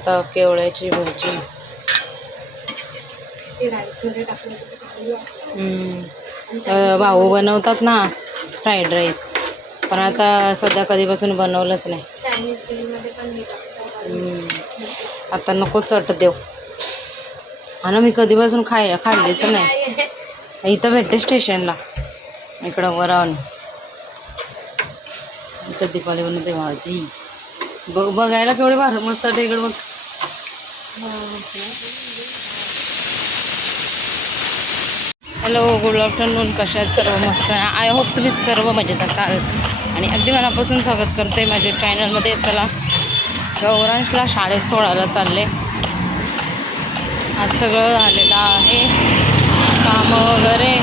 आता केवळ्याची भाजी. भाऊ बनवतात ना फ्राईड राईस, पण आता सध्या कधीपासून बनवलंच नाही. आता नको चट देव. हा ना, मी कधीपासून खाल्लीच नाही. इथं भेटते स्टेशनला, इकडं वरावून. इथं दीपावली बनवते भाजी. बघायला केवढे भारी मस्त इकडं बघ. Hello, good afternoon. कशा सर्व मस्त. आय होप तुम्ही सर्व मजेत असाल आणि अगदी मनापासून स्वागत करते माझ्या चॅनलमध्ये. चला, गौरांशला शाळेत सोडायला चालले. आज सगळं झालेलं आहे, कामं वगैरे.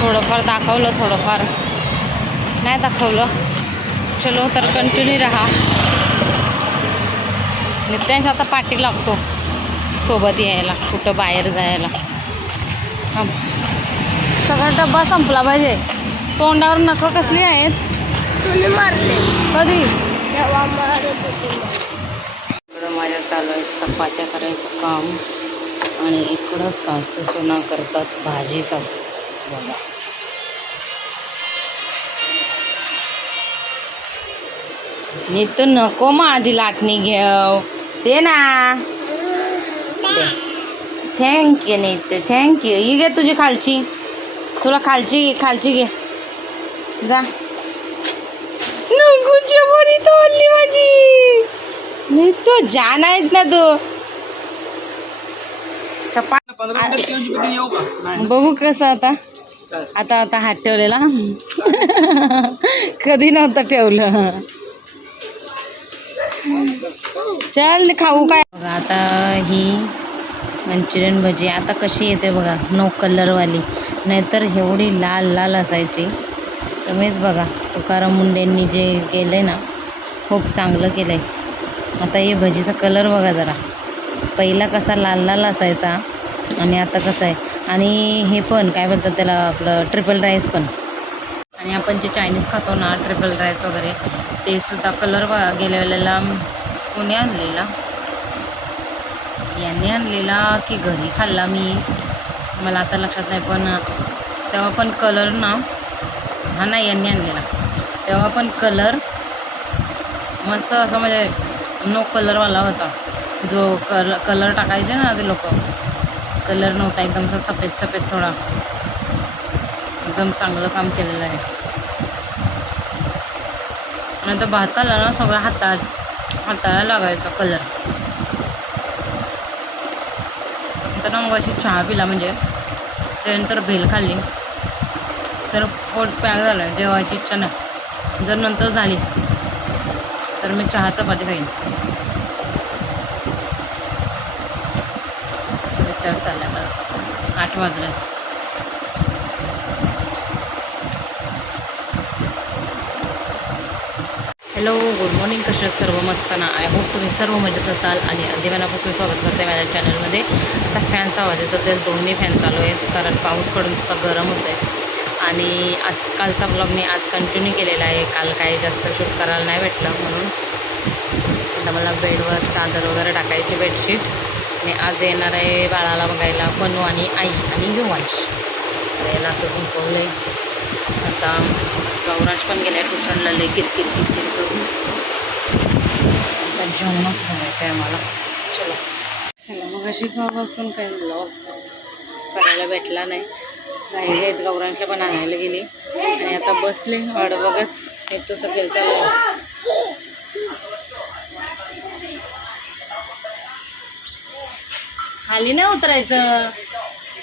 थोडंफार दाखवलं, थोडंफार नाही दाखवलं. चलो, तर कंटिन्यू राहा. नित्यांश आता पाठी लागतो सोबत यायला, कुठं बाहेर जायला. सगळा डब्बा संपला पाहिजे. तोंडावर नखं कसली आहेत? कधी? इकडं माझ्या चालू आहे चपात्या करायचं काम आणि इकडं सासू सुना करतात भाजीचा. बघा, नीत नको माझी लाटणी घेव, दे ना. थँक्यू नीत, थँक्यू. ही घे तुझी खालची, तुला खालची घे जा. नको चपाती तोडली माझी. मी तो जान आहेत ना तू. बघू कसं आता हात ठेवलेला. कधी नव्हतं ठेवलं. चल खाऊ काय. बघा आता ही मंचुरियन भजी आता कशी येते बघा, नो कलरवाली. नाहीतर एवढी लाल लाल असायची. तुम्हीच बघा, तुकाराम मुंडेंनी जे केलं आहे ना, खूप चांगलं केलं आहे. आता हे भजीचा कलर बघा जरा, पहिला कसा लाल लाल असायचा आणि आता कसं आहे. आणि हे पण काय बोलतात त्याला, आपलं ट्रिपल राईस पण. आणि आपण जे चायनीज खातो ना, ट्रिपल राईस वगैरे, ते सुद्धा कलर बघा. गेल्या वेळेला कोणी आणलेला, यांनी आणलेला की घरी खाल्ला मी, मला आता लक्षात नाही. पण तेव्हा पण कलर ना, हा नाही यांनी आणलेला, तेव्हा पण कलर मस्त असं म्हणजे नो कलरवाला होता. जो कलर टाकायचे ना ते लोक, कलर नव्हता, एकदम असं सफेद सफेद थोडा. एकदम चांगलं काम केलेलं आहे. नंतर भात खाल्ला ना, सगळं हाताला लागायचा कलर. तर मग अशी चहा पिला, म्हणजे त्यानंतर भेल खाल्ली तर पोट पॅक झालं. जेवायची इच्छा नाही. जर नंतर झाली तर मी चहा चपाती खाईन, असं विचार चालला मला. 8 वाजले. Hello, good morning. कशात सर्व मस्त ना. आय होप तुम्ही सर्व मजेत असाल आणि अगदी मनापासून स्वागत करते माझ्या चॅनलमध्ये. आता फॅनचा आवाज येत असेल, दोन्ही फॅन चालू आहेत कारण पाऊस पडून सुद्धा गरम होतं आहे. आणि आजकालचा ब्लॉग मी आज कंटिन्यू केलेला आहे. काल काही जास्त शूट करायला नाही भेटलं, म्हणून आता मला बेडवर चादर वगैरे टाकायची, बेडशीट. आणि आज येणार आहे बाळाला बघायला बनू आणि आई आणि युवांश. याला आता झोपवलं आहे. आता गौरांश पण गेला आहे ट्युशनला. लई किरकिर करून आता जेवणच करायचं आहे मला. चला मग अशी गावापासून काही ब्लॉग करायला भेटला नाही. राहिले आहेत. गौरांशला पण आणायला गेली आणि आता बसले वाट बघत. एक तो सगळं चालू आहे. खाली नाही उतरायचं,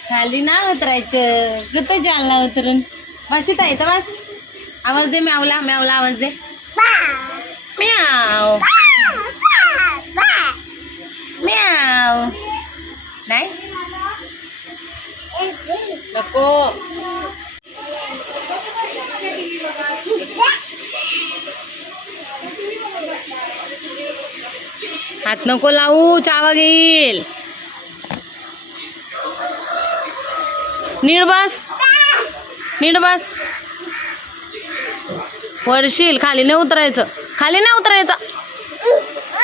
खाली नाही उतरायचं. कुठं जालना उतरून बशीत आहे तर बस. आवाज दे, म्यावला म्यावला आवाज दे. म्याव म्याव. नाही नको. हात नको लावू, चावा घेईल. नीट बस, नीट बस. पडशील. खाली नाही उतरायचं, खाली नाही उतरायचं.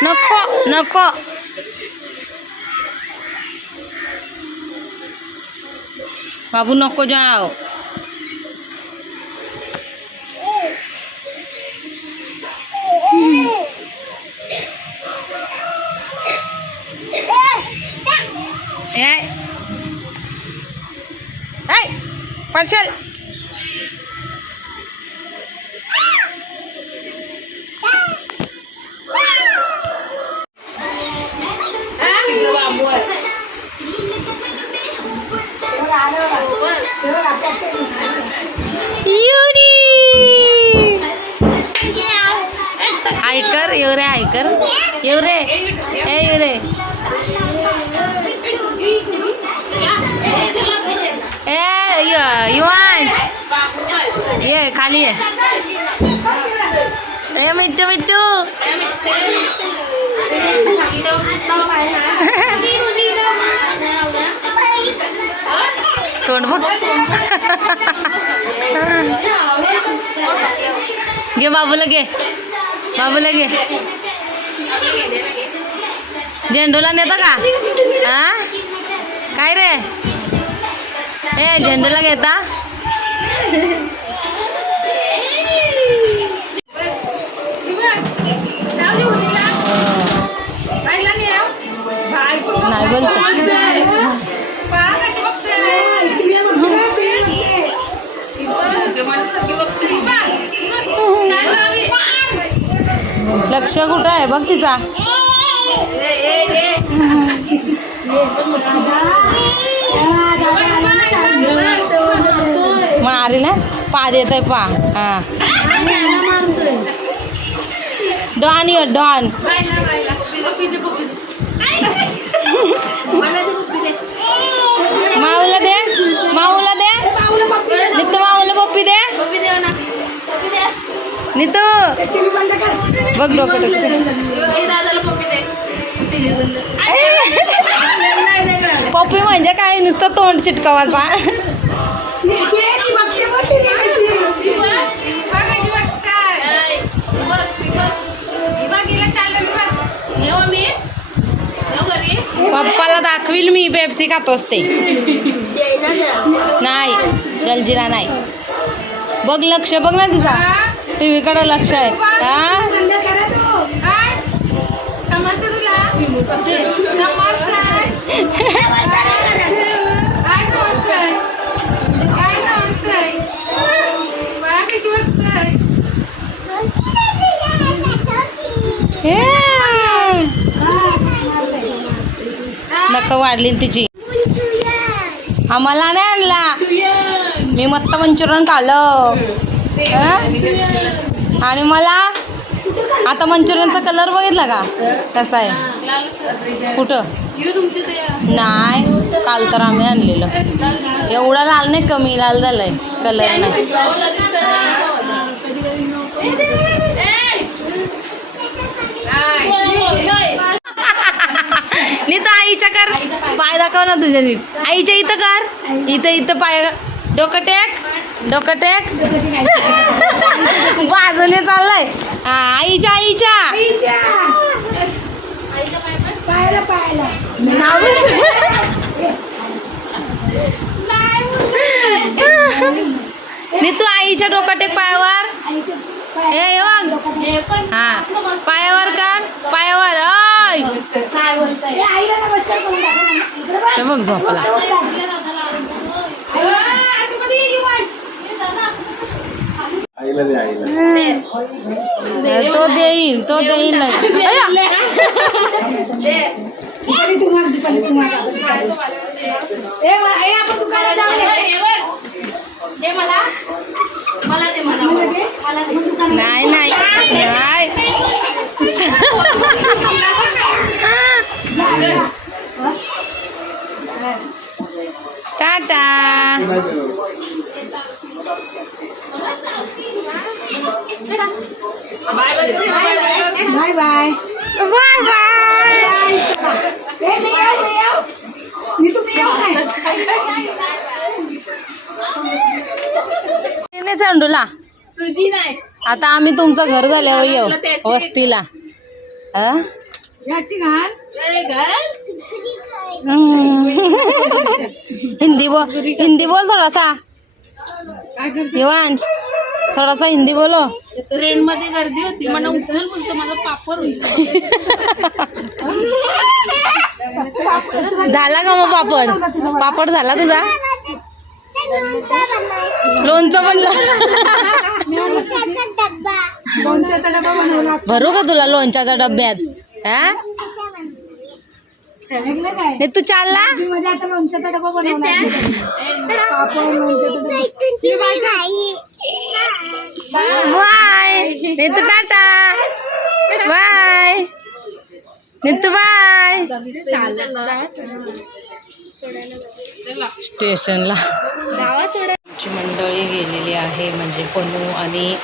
नको नको बाबू नको जाओ. पडशल. आयकर येऊ रे, आयकर येऊ रे, ए येऊ रे, ए युवांश ये खाली ये. ए मिट्टू मिट्टू तोंड बघ. घे बाबूला, घे बाबूला, घे. झेंडूला नेतं का? हा काय रे, ए झेंडूला घेता. नाही बोलत. लक्ष कुठं आहे बघ तिचा. मारी ना पा देत आहे पा. हा डॉन ये डॉन. माऊला दे, माऊला दे, नितू माऊला पप्पी दे. नितू बघ डोकं पप्पी म्हणजे काय नुसतं तोंड चिटकावाचा. पप्पाला दाखवील मी पेप्सी खातोस ते. नाही जलजिरा नाही. बघ लक्ष बघ ना तिचा, टीव्ही कडे लक्ष आहे. हा नका वाढली तिची. आम्हाला नाही आणला, मी मत्ता मंचुरियन खाल्लं. आणि मला आता मंचुरियनचा कलर बघितला का कसा आहे. कुठं नाही, काल तर आम्ही आणलेलं. एवढा लाल नाही, कमी लाल झालाय कलर नाही. नीट आईच्या कर, पाय दाखव ना तुझ्या नीट. आईच्या इथं कर, इथं इथं पाय. डोकं टेक, डोकं टेक. बाजूने चाललाय. हा आईच्या आईच्या नीतू आईच्या डोकं टेक पायावर. ए बघ, हा पायावर कर, पायावर. हे बघ झोपला. तो देईल, तो देईल. नाही नाही tata. Bye bye bye bye. झेंडूला तुझी नाही. आता आम्ही तुमचं घर झाल्यावर येऊ वस्तीला. हिंदी बोल थोडासा. युवांश थोडासा हिंदी बोलो. ट्रेन मध्ये गर्दी होती मला उचल बोलतो माझा पापड होईल. झाला का मग पापड? पापड झाला तुझा? लोणचं बनलं. भरू का तुला लोणच्याच्या डब्यात? हा हे तू चालला bye Nitu tata bye Nitu bye. स्टेशनला आमची मंडळी गेलेली आहे म्हणजे पनू आणि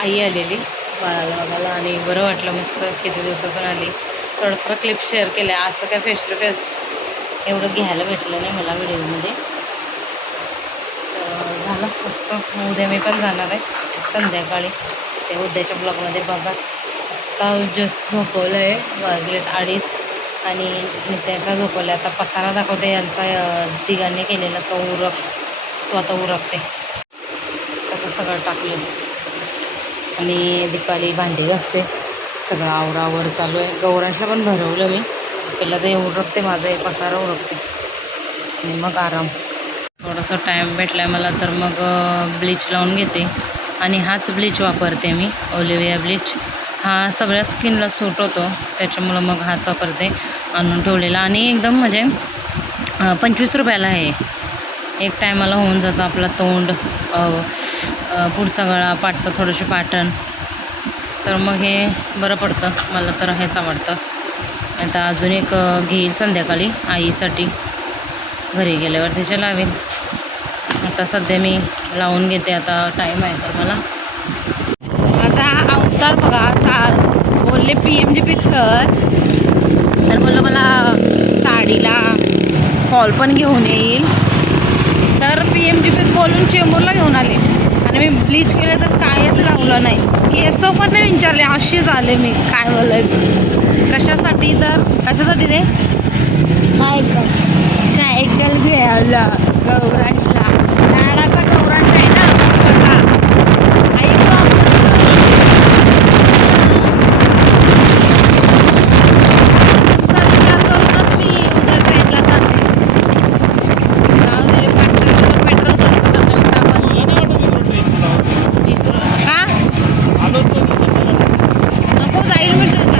आई आलेली बाळाला बघायला आणि बरं वाटलं मस्त. किती दिवसातून आली. थोडंफार क्लिप शेअर केल्या. असं काय फेस टू फेस एवढं घ्यायला भेटलं नाही मला व्हिडिओमध्ये. तर झालं मस्त. उद्या मी पण जाणार आहे संध्याकाळी. ते उद्याच्या ब्लॉगमध्ये बघाच. आता जस्ट झोपवलं आहे. वाजलेत 2:30 आणि मी त्याचा झोपवलं. आता पसारा दाखवते यांचा तिघांनी केलेला तो आता उरकते. तसं सगळं टाकलं आणि दीपाली भांडी घासते. सगळं आवरावर चालू आहे. गौरांशला पण भरवलं मी. पहिला ते उरकते माझं हे पसारा उरकते आणि मग आराम. थोडासा टाईम भेटला आहे मला तर मग ब्लीच लावून घेते आणि हाच ब्लीच वापरते मी. ओलिव्हिया ब्लीच. हा सगळ्या स्किनला सूट होतो त्याच्यामुळं मग हाच वापरते. आणून ठेवलेला आणि एकदम म्हणजे 25 रुपयाला आहे. एक टायमाला होऊन जातं आपला तोंड, पुढचा गळा, पाठचं थोडंसं पाटण. तर मग हे बरं पडतं. मला तर हेच आवडतं. आता अजून एक घेईल संध्याकाळी आईसाठी. घरी गेल्यावर तिच्या लावेल. आता सध्या मी लावून घेते. आता टाईम आहे तर मला. माझा अवतार बघा. बोलले PMGPत सर तर बोललं मला साडीला फॉल पण घेऊन येईल. तर PMGPत बोलून चेंबूरला घेऊन आले आणि मी ब्लीच केलं तर कायच लावलं नाही. केस पण नाही विचारले. अशीच आले मी. काय बोलायचं कशासाठी? तर कशासाठी रे? सायकल घ्यायला गौरांशला. लाडाचा गौरांश आहे ना तसा. ऐकतो तुमचा विचार करूनच मी उद्या ट्रेनला चालले. जाऊ दे 500 रुपये पेट्रोल खर्च करण्यापेक्षा आपण का नको जाईल मी ट्रेनला.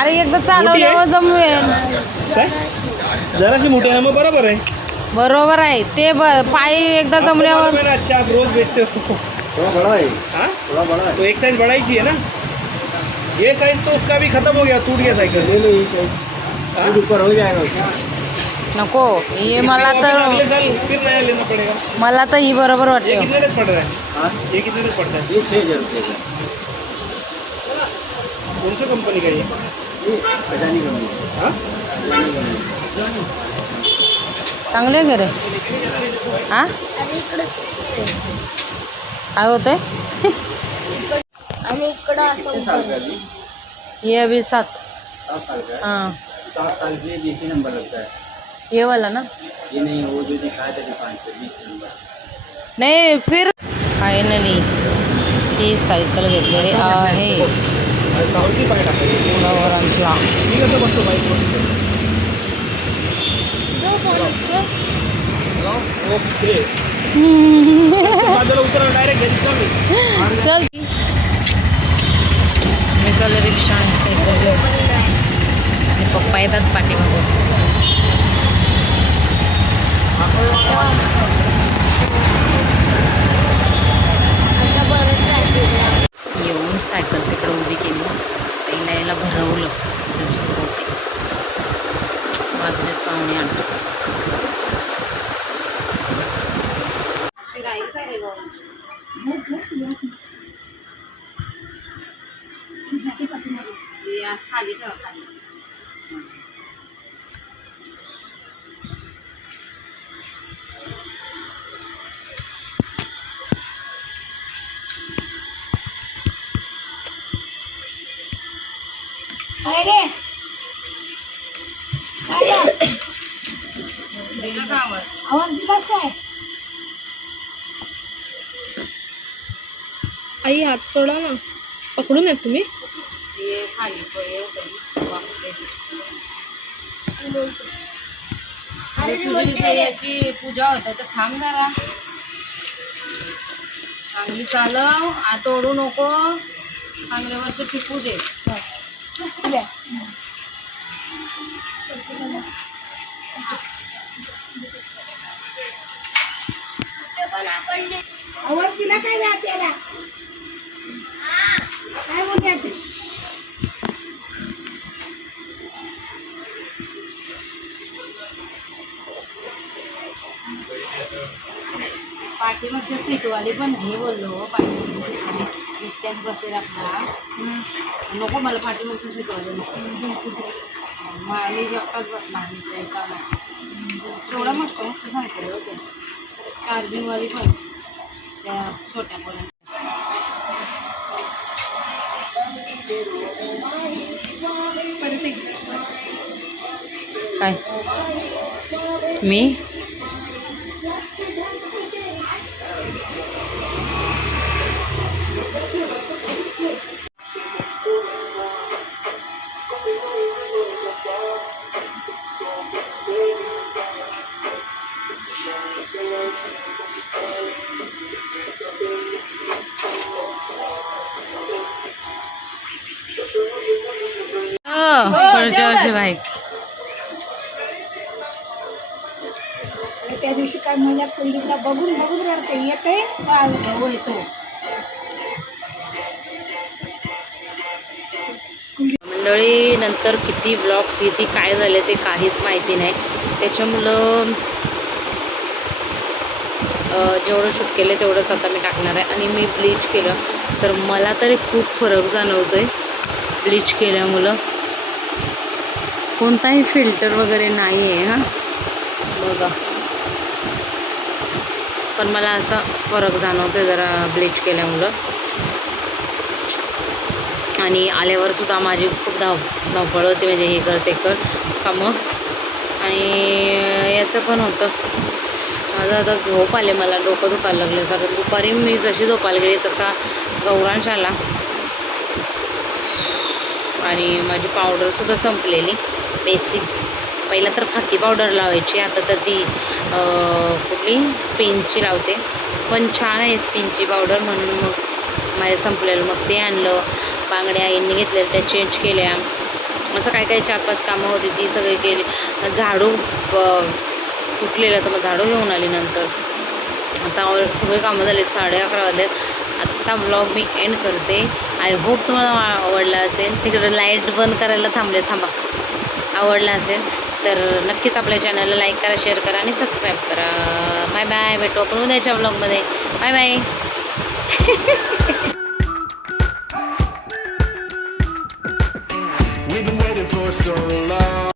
अरे एकदा चालवल्यावर जमवेल. जराशी मोठी आहे मग बरोबर आहे. बरोबर आहे ते. पाय एकदा जमल्यावर. अच्छा आप रोज बेचते हो. थोड़ा बड़ा है. हाँ थोड़ा बड़ा है. तो एक साइज बड़ा ही चाहिए ना. ये साइज तो उसका भी खत्म हो गया. टूट गया साइकिल. ले लो ये साइज. ऊपर हो जाएगा उसका. नको ये मला तर अगले साल फिर नया लेना पड़ेगा. मला तर ही बरोबर ये वाटते. कितने तक पड़ रहा है? हाँ ये कितने तक पड़ता है? ये 6000 रुपये का. कौन सा कंपनी का ये अडानी कंपनी. हाँ चांगले आहे रे. हां काय होतंय? ये अभी 7 साल का. हाँ 7 साल के लिए 20 नंबर लगता है. ये वाला ना. ये नहीं वो जो दिखाया था दुकान पे 20 नंबर. नाही फिर फायनली ही सायकल घेतलेली आहे गौरांशला. चल मी चालले रिक्षा आणि सायकल घेऊन. आणि पप्पा येतात पाठीमागून. वाजलेत 7:45. खाली ठेवा खाली. दिला का आवाज दिलास काय आई? हात सोडा ना, पकडून येत तुम्ही. ये खाली पडे याची पूजा होत तर थांब जरा. चांगली चालव, आत ओढू नको, चांगले वर्ष टिकू दे. आवाज दिला काय त्याला? काय बोलते? पाठीमागच्या सीटवाली पण हे बोललो, पाठीमागच्या सीटवाली इतक्यात बसेल आपला. नको मला पाठीमागच्या सीटवाली नको. मी एकटाच बसणार, मी काही चालणार. तेवढा मस्त मस्त सांगते होते. चार्जिंगवाली पण त्या छोट्यापर्यंत. परत एकदा काय मी पुढच्या वर्षी बाईक. त्या दिवशी काय माझ्या पंडितला बघून बघून रडते. येते येतो. मंडळी नंतर किती ब्लॉग किती काय झाले ते काहीच माहिती नाही. त्याच्यामुळं जेवढं शूट केलं तेवढंच आता मी टाकणार आहे. आणि मी ब्लीच केलं तर मला तरी खूप फरक जाणवतो आहे. ब्लीच केल्यामुळं कोणताही फिल्टर वगैरे नाही आहे. हां बघा, पण मला असा फरक जाणवतो आहे जरा ब्लीच केल्यामुळं. आणि आल्यावर सुद्धा माझी खूप धावपळ होते, म्हणजे हे कर ते कर कामं. आणि याचं पण होतं माझं आता झोप आले, मला डोकं दुखायला लागलं. कारण दुपारी मी जशी झोपायला गेली तसा गौरांश आला. आणि माझी पावडरसुद्धा संपलेली. बेसिक पहिला तर खाकी पावडर लावायची, आता तर ती कुठली स्पिनची लावते. पण छान आहे स्पिनची पावडर, म्हणून मग माझ्या संपलेलं. मग ते आणलं. बांगड्या आईंनी घेतलेल्या त्या चेंज केल्या. असं काय काय 4-5 कामं होती ती सगळी केली. झाडू तुटलेलं तर मग झाडू घेऊन आली. नंतर आता सगळे कामं झाले, 11:30 वाजले. आत्ता ब्लॉग मी एंड करते. आय होप तुम्हाला आवडला असेल. तिकडं लाईट बंद करायला थांबले, थांबा. आवडला असेल तर नक्कीच आपल्या चॅनलला लाईक करा, शेअर करा आणि सबस्क्राईब करा. Bye bye. भेटू आपण उद्याच्या ब्लॉगमध्ये. Bye bye. We've been waiting for so long.